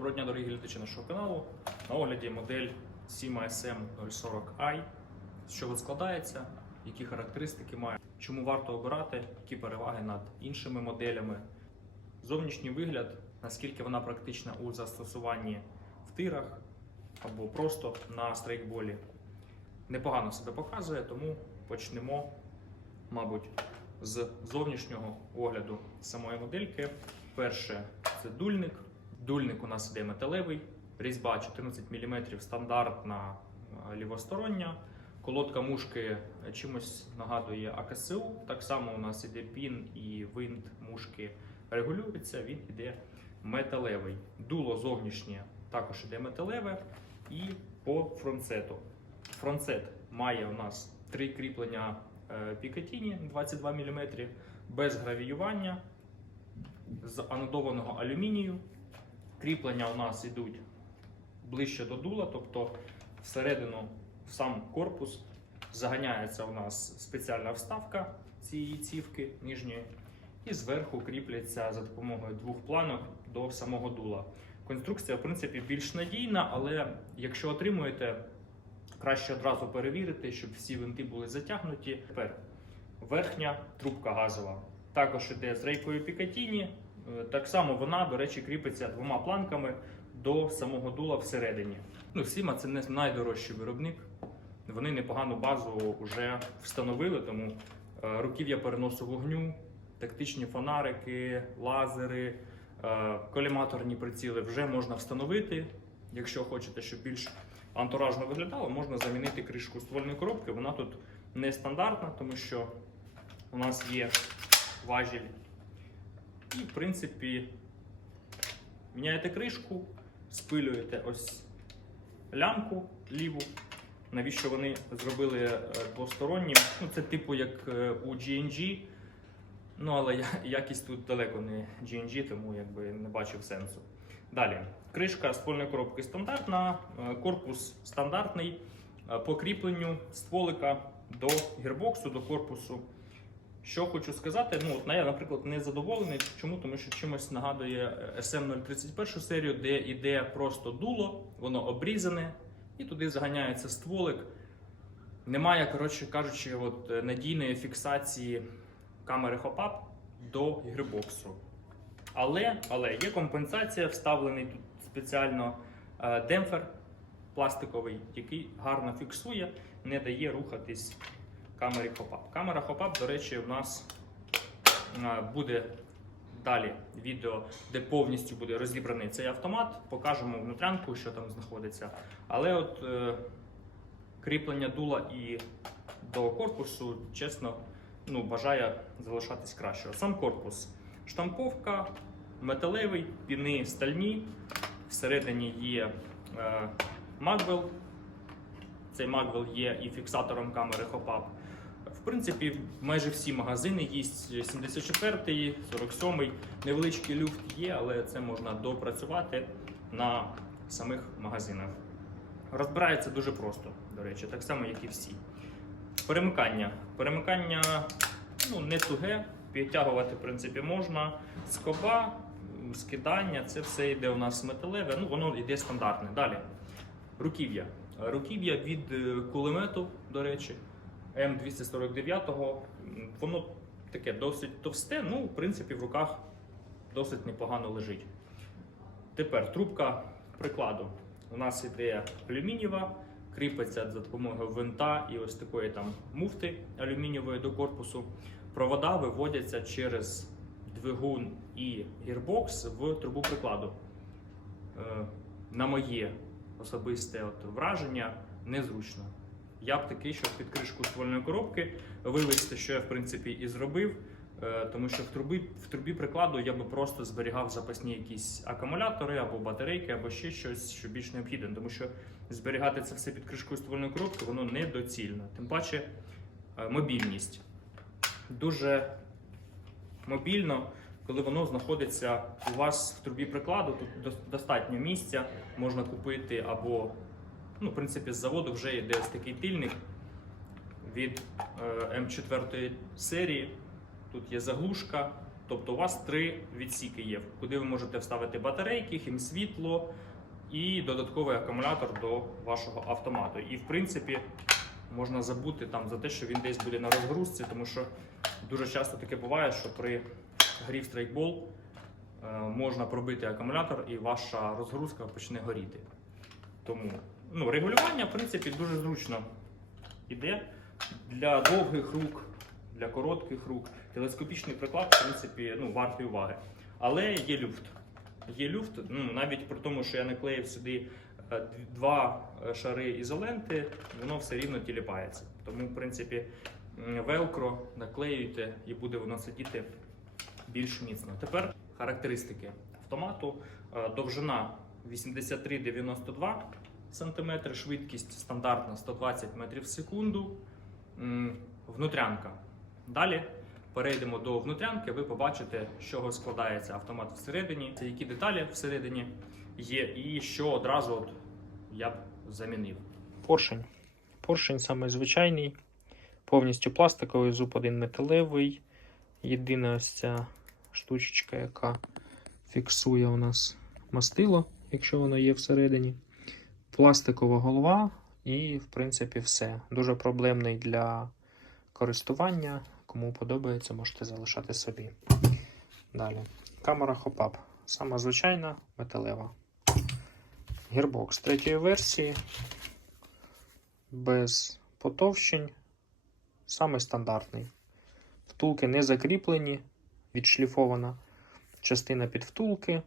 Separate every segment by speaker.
Speaker 1: Доброго дня, дорогі глядачі нашого каналу. На огляді модель Sima SM040i. З чого складається, які характеристики має, чому варто обирати, які переваги над іншими моделями. Зовнішній вигляд, наскільки вона практична у застосуванні в тирах або просто на страйкболі. Непогано себе показує, тому почнемо, мабуть, з зовнішнього огляду самої модельки. Перше це дульник. Дульник у нас іде металевий, різьба 14 мм стандартна е, лівостороння. Колодка мушки чимось нагадує АКСУ. Так само у нас іде пін і винт мушки регулюється, він іде металевий. Дуло зовнішнє також іде металеве. І по фронтсету. Фронтсет має у нас три кріплення е, Picatinny 22 мм без гравіювання з анодованого алюмінію. Кріплення у нас йдуть ближче до дула, тобто всередину в сам корпус заганяється у нас спеціальна вставка цієї цівки нижньої, і зверху кріпляться за допомогою двох планок до самого дула. Конструкція, в принципі, більш надійна, але якщо отримуєте, краще одразу перевірити, щоб всі винти були затягнуті. Тепер верхня трубка газова. Також іде з рейкою Picatinny. Е, Так само вона, до речі, кріпиться двома планками до самого дула всередині. Ну, Сіма це не найдорожчий виробник. Вони непогану базу вже встановили, тому е, руків'я переносу вогню, тактичні фонарики, лазери, е, коліматорні приціли вже можна встановити. Якщо хочете, щоб більш антуражно виглядало, можна замінити кришку ствольної коробки. Вона тут не стандартна, тому що у нас є важіль. І, в принципі, міняєте кришку, спилюєте ось лямку ліву. Навіщо вони зробили е, двостороннім? Ну, це типу як е, у GNG. Ну, але якість тут далеко не GNG, тому якби не бачив сенсу. Далі, кришка ствольної коробки стандартна, е, корпус стандартний. По кріпленню стволика до гірбоксу, до корпусу. Що хочу сказати, ну от я, наприклад, не задоволений. Чому? Тому що чимось нагадує е, SM031 серію, де йде просто дуло, воно обрізане, і туди заганяється стволик. Немає, коротше кажучи, от, е, надійної фіксації камери хопап до грибоксу. Але, але є компенсація, вставлений тут спеціально е, демпфер пластиковий, який гарно фіксує, не дає рухатись камері хопап. Камера хопап, до речі, у нас е, буде далі відео, де повністю буде розібраний цей автомат. Покажемо внутрянку, що там знаходиться. Але от е, кріплення дула і до корпусу, чесно, ну, бажає залишатись краще. Сам корпус. Штамповка, металевий, піни стальні. Всередині є е. Цей Magwell є і фіксатором камери хопап. В принципі, майже всі магазини є 74-й, 47-й. Невеличкий люфт є, але це можна допрацювати на самих магазинах. Розбирається дуже просто, до речі, так само, як і всі. Перемикання. Перемикання ну, не туге, підтягувати, в принципі, можна. Скоба, скидання, це все йде у нас металеве, ну воно йде стандартне. Далі. Руків'я. Руків'я від е, кулемету, до речі, М249. Воно таке досить товсте, ну, в принципі, в руках досить непогано лежить. Тепер трубка прикладу. У нас іде алюмінієва, кріпиться за допомогою винта і ось такої там муфти алюмінієвої до корпусу. Провода виводяться через двигун і гірбокс в трубу прикладу. Е, На моє особисте от враження незручно. Я б такий, щоб під кришку ствольної коробки вивести, що я в принципі і зробив. Е, Тому що в трубі, в трубі прикладу я би просто зберігав запасні якісь акумулятори або батарейки, або ще щось, що більш необхідне. Тому що зберігати це все під кришкою ствольної коробки воно недоцільно. Тим паче е, мобільність. Дуже мобільно, коли воно знаходиться у вас в трубі прикладу, тут достатньо місця, можна купити або, ну, в принципі, з заводу вже йде ось такий тильник від е, М4 серії. Тут є заглушка, Тобто у вас три відсіки є, куди ви можете вставити батарейки, хімсвітло і додатковий акумулятор до вашого автомату. І в принципі можна забути там за те, що він десь буде на розгрузці, тому що дуже часто таке буває, що при грі в страйкбол е, можна пробити акумулятор і ваша розгрузка почне горіти. Тому ну, регулювання, в принципі, дуже зручно іде для довгих рук, для коротких рук. Телескопічний приклад, в принципі, ну, вартий уваги. Але є люфт. Є люфт, ну, навіть при тому, що я наклеїв сюди е, два е, шари ізоленти, воно все рівно тіліпається. Тому, в принципі, велкро наклеюєте і буде воно сидіти більш міцно. Тепер характеристики автомату. Е, Довжина 83,92 см, швидкість стандартна 120 метрів в секунду. Внутрянка. Далі перейдемо до внутрянки. Ви побачите, з чого складається автомат всередині, які деталі всередині є, і що одразу от я б замінив. Поршень. Поршень саме звичайний, повністю пластиковий, зуб один металевий. Єдина ось ця штучечка, яка фіксує у нас мастило, якщо воно є всередині. Пластикова голова і, в принципі, все. Дуже проблемний для користування. Кому подобається, можете залишати собі. Далі. Камера хопап. Сама звичайна металева. Гірбокс третьої версії. Без потовщень. Саме стандартний. Втулки не закріплені, відшліфована частина під втулки.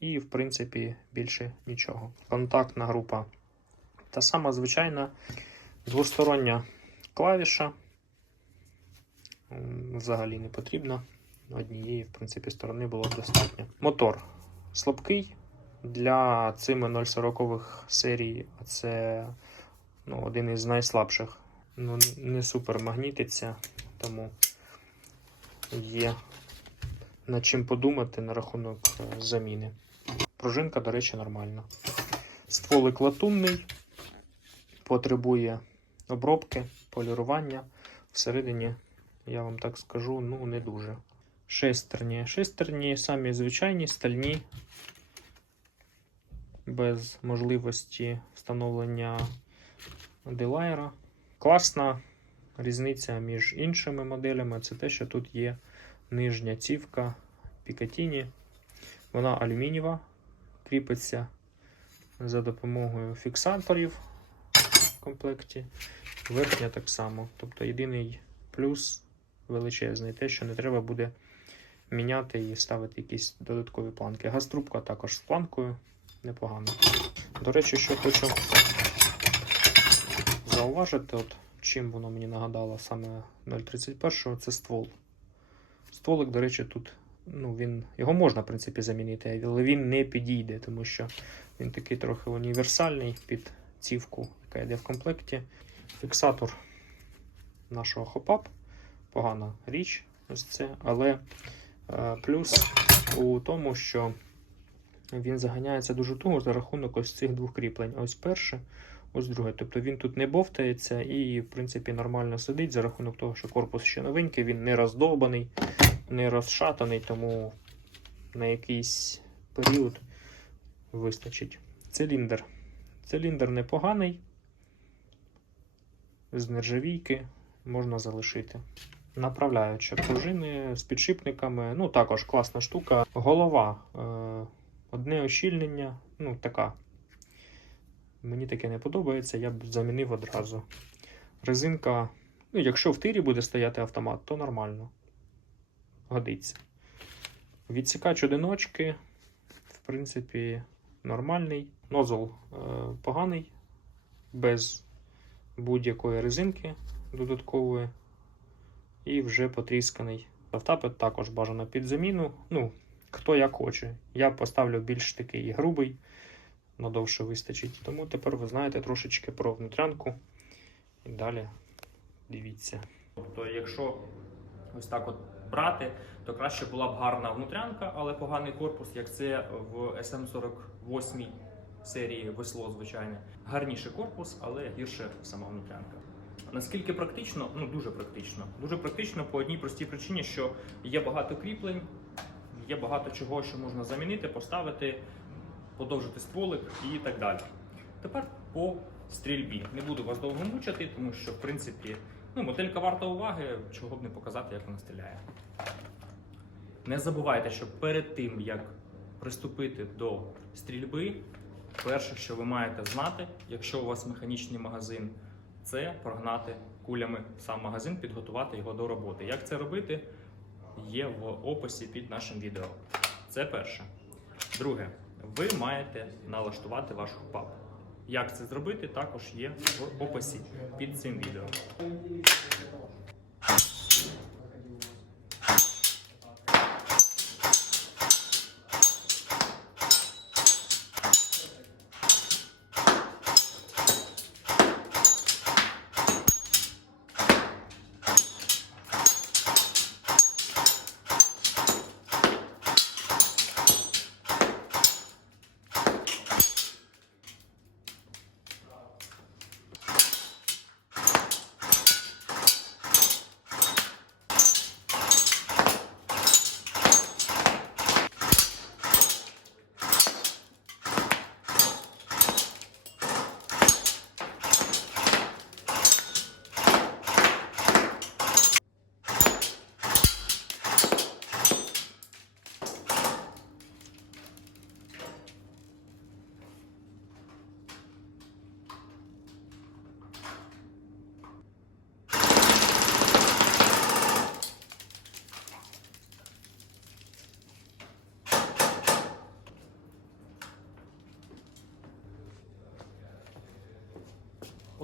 Speaker 1: І, в принципі, більше нічого. Контактна група. Та сама звичайна двостороння клавіша. Взагалі не потрібно. Однієї, в принципі, сторони було достатньо. Мотор слабкий. Для цими 0,40 серій це ну, один із найслабших. Ну, не супер магнітиться, тому є над чим подумати на рахунок е, заміни. Пружинка, до речі, нормальна. Стволик латунний, потребує обробки, полірування. Всередині, я вам так скажу, ну не дуже. Шестерні. Шестерні самі звичайні, стальні, без можливості встановлення дилайера. Класна різниця між іншими моделями це те, що тут є нижня цівка Picatinny. Вона алюмінієва, кріпиться за допомогою фіксаторів в комплекті. Верхня так само. Тобто єдиний плюс величезний, те, що не треба буде міняти і ставити якісь додаткові планки. Газтрубка також з планкою непогано. До речі, що хочу зауважити, от чим воно мені нагадало саме 0,31, це ствол. Стволик, до речі, тут ну, він, його можна, в принципі, замінити, але він не підійде, тому що він такий трохи універсальний під цівку, яка йде в комплекті. Фіксатор нашого хопап. Погана річ, ось це, але е, плюс у тому, що він заганяється дуже туго за рахунок ось цих двох кріплень. Ось перше, ось друге. Тобто він тут не бовтається і, в принципі, нормально сидить за рахунок того, що корпус ще новенький, він не роздовбаний, не розшатаний, тому на якийсь період вистачить. Циліндр. Циліндр непоганий. З нержавійки можна залишити. Направляюча пружини з підшипниками. Ну, також класна штука. Голова. Е, одне ощільнення. Ну, така. Мені таке не подобається, я б замінив одразу. Резинка. Ну, якщо в тирі буде стояти автомат, то нормально. Годиться. Відсікач одиночки, в принципі, нормальний. Нозл е, поганий, без будь-якої резинки додаткової. І вже потрісканий. Автопет також бажано під заміну. Ну, хто як хоче. Я поставлю більш такий грубий, надовше вистачить. Тому тепер ви знаєте трошечки про внутрянку. І далі дивіться. Тобто, якщо ось так от брати, то краще була б гарна внутрянка, але поганий корпус, як це в SM48 серії весло, звичайне. Гарніший корпус, але гірше сама внутрянка. Наскільки практично? Ну дуже практично. Дуже практично по одній простій причині, що є багато кріплень, є багато чого, що можна замінити, поставити, подовжити стволик і так далі. Тепер по стрільбі. Не буду вас довго мучити, тому що в принципі ну, моделька варта уваги, чого б не показати, як вона стріляє. Не забувайте, що перед тим, як приступити до стрільби, перше, що ви маєте знати, якщо у вас механічний магазин, це прогнати кулями сам магазин, підготувати його до роботи. Як це робити, є в описі під нашим відео. Це перше. Друге, ви маєте налаштувати ваш хупап. Як це зробити, також є в описі під цим відео.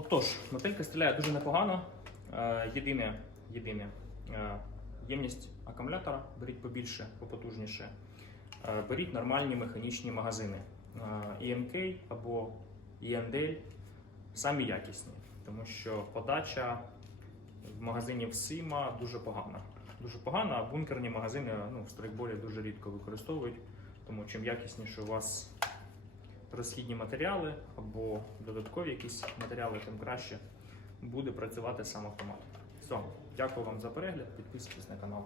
Speaker 1: Отож, мотелька стріляє дуже непогано. Е, Єдине, єдине е, ємність акумулятора беріть побільше, попотужніше. Е, Беріть нормальні механічні магазини. EMK або EMDL самі якісні, тому що подача в магазинів Сима дуже погана. Дуже погана, а бункерні магазини ну, в страйкболі дуже рідко використовують. Тому чим якісніше у вас розхідні матеріали або додаткові якісь матеріали, тим краще буде працювати сам автомат. Все, дякую вам за перегляд, підписуйтесь на канал.